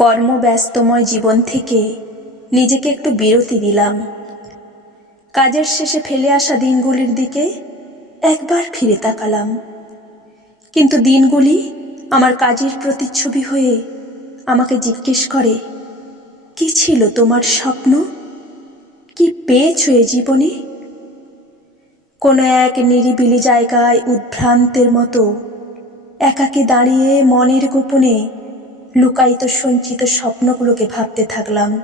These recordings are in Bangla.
কর্মব্যস্তময় জীবন থেকে নিজেকে একটু বিরতি দিলাম। কাজের শেষে ফেলে আসা দিনগুলির দিকে একবার ফিরে তাকালাম। কিন্তু দিনগুলি আমার কাজের প্রতিচ্ছবি হয়ে আমাকে জিজ্ঞেস করে, কি ছিল তোমার স্বপ্ন? কি পেয়েছ এ জীবনে? কোনো এক নিরিবিলি জায়গায় উদ্ভ্রান্তের মতো একাকে দাঁড়িয়ে মনের গোপনে লুকায়িত সঞ্চিত স্বপ্নগুলোকে ভাবতে থাকলাম।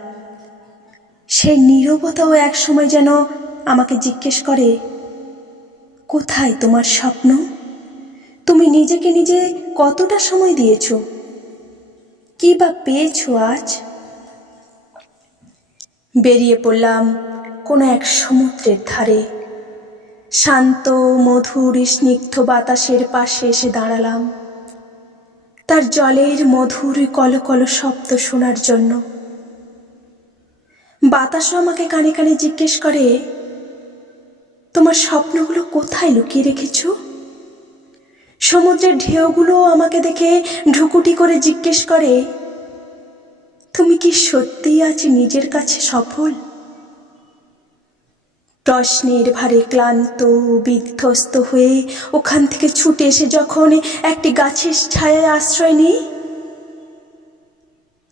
সেই নীরবতাও একসময় যেন আমাকে জিজ্ঞেস করে, কোথায় তোমার স্বপ্ন? তুমি নিজেকে নিজে কতটা সময় দিয়েছ? কি বা পেয়েছ আজ? বেরিয়ে পড়লাম কোনো এক সমুদ্রের ধারে। শান্ত, মধুর, স্নিগ্ধ বাতাসের পাশে এসে দাঁড়ালাম। তার জলের মধুর কলকল শব্দ শোনার জন্য। বাতাসও আমাকে কানে কানে জিজ্ঞেস করে, তোমার স্বপ্নগুলো কোথায় লুকিয়ে রেখেছ? সমুদ্রের ঢেউগুলো আমাকে দেখে ঢুকুটি করে জিজ্ঞেস করে, তুমি কি সত্যিই আজ নিজের কাছে সফল? প্রশ্নের ভারে ক্লান্ত বিধ্বস্ত হয়ে ওখান থেকে ছুটে এসে যখন একটি গাছের ছায়ায় আশ্রয় নিই,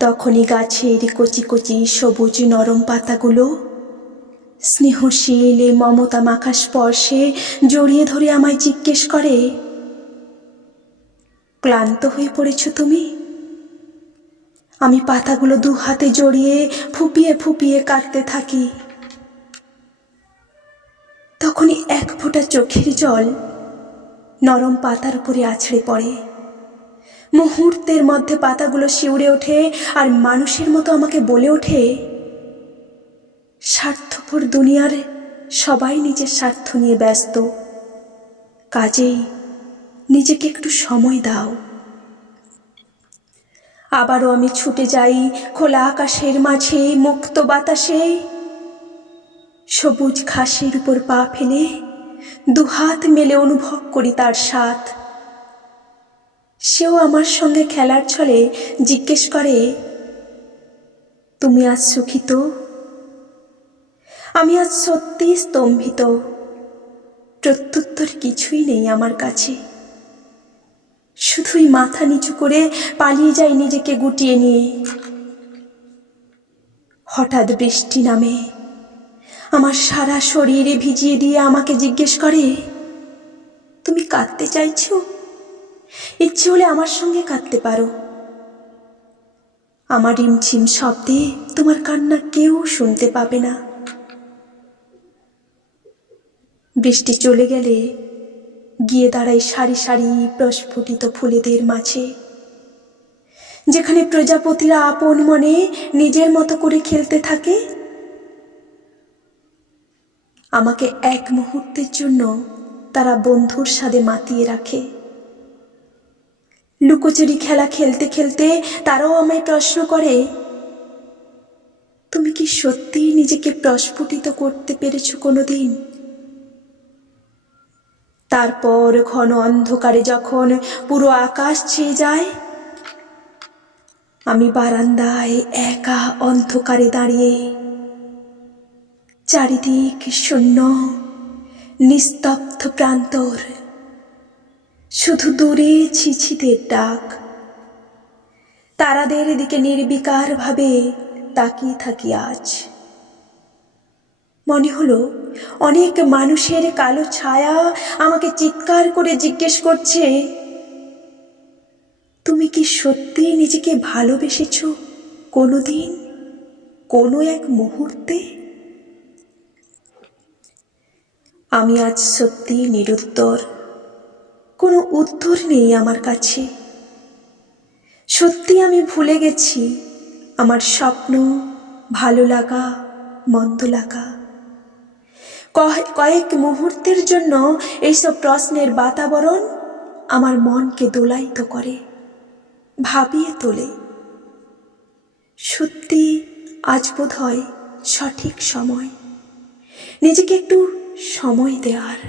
তখনই গাছের কচি কচি সবুজ নরম পাতাগুলো স্নেহশীল মমতা মাখা স্পর্শে জড়িয়ে ধরে আমায় জিজ্ঞেস করে, ক্লান্ত হয়ে পড়েছ তুমি? আমি পাতাগুলো দু হাতে জড়িয়ে ফুপিয়ে ফুপিয়ে কাটতে থাকি। ফোঁটা চোখের জল নরম পাতার উপরে আছড়ে পড়ে। মুহূর্তের মধ্যে পাতাগুলো শিউরে ওঠে আর মানুষের মতো আমাকে বলে ওঠে, স্বার্থপর দুনিয়ার সবাই নিজের স্বার্থ নিয়ে ব্যস্ত। কাজেই নিজেকে একটু সময় দাও। আবারও আমি ছুটে যাই খোলা আকাশের মাঝে, মুক্ত বাতাসে। সবুজ ঘাসের উপর পা ফেলে দুহাত মেলে অনুভব করি তার সাথ সেও আমার সঙ্গে খেলার ছলে জিজ্ঞেস করে, তুমি আজ সুখী তো? আমি আজ সত্যি স্তম্ভিত। প্রত্যুত্তর কিছুই নেই আমার কাছে। শুধুই মাথা নিচু করে পালিয়ে যাই নিজেকে গুটিয়ে নিয়ে। হঠাৎ বৃষ্টি নামে। আমার সারা শরীরে ভিজিয়ে দিয়ে আমাকে জিজ্ঞেস করে, তুমি কাঁদতে চাইছ? ইচ্ছে হলে আমার সঙ্গে কাঁদতে পারো। আমার রিমঝিম শব্দে তোমার কান্না কেউ শুনতে পাবে না। বৃষ্টি চলে গেলে গিয়ে দাঁড়াই সারি সারি প্রস্ফুটিত ফুলেদের মাঝে, যেখানে প্রজাপতিরা আপন মনে নিজের মতো করে খেলতে থাকে আমাকে এক মুহূর্তের জন্য তারা বন্ধুর সাথে মাতিয়ে রাখে। লুকোচুরি খেলা খেলতে খেলতে তারাও আমায় প্রশ্ন করে, তুমি কি সত্যিই নিজেকে প্রস্ফুটিত করতে পেরেছ কোনোদিন? তারপর ঘন অন্ধকারে যখন পুরো আকাশ ছেয়ে যায়, আমি বারান্দায় একা অন্ধকারে দাঁড়িয়ে চারিদিক শূন্য, নিস্তব্ধ প্রান্তর। শুধু দূরে ছিছিদের ডাক। তারাদের দিকে নির্বিকার ভাবে তাকিয়ে থাকি আজ। মনে হলো, অনেক মানুষের কালো ছায়া আমাকে চিৎকার করে জিজ্ঞেস করছে, তুমি কি সত্যি নিজেকে ভালোবেসেছ কোনোদিন? কোনো এক মুহূর্তে? আমি আজ সত্যি নিরুত্তর। কোনো উত্তর নেই আমার কাছে। সত্যি আমি ভুলে গেছি আমার স্বপ্ন, ভালো লাগা, মন্দ লাগা। কয়েক মুহূর্তের জন্য এইসব প্রশ্নের বাতাবরণ আমার মনকে দোলায়িত করে, ভাবিয়ে তোলে। সত্যি আজ বোধ হয় সঠিক সময়। নিজেকে একটু সময় দেওয়ার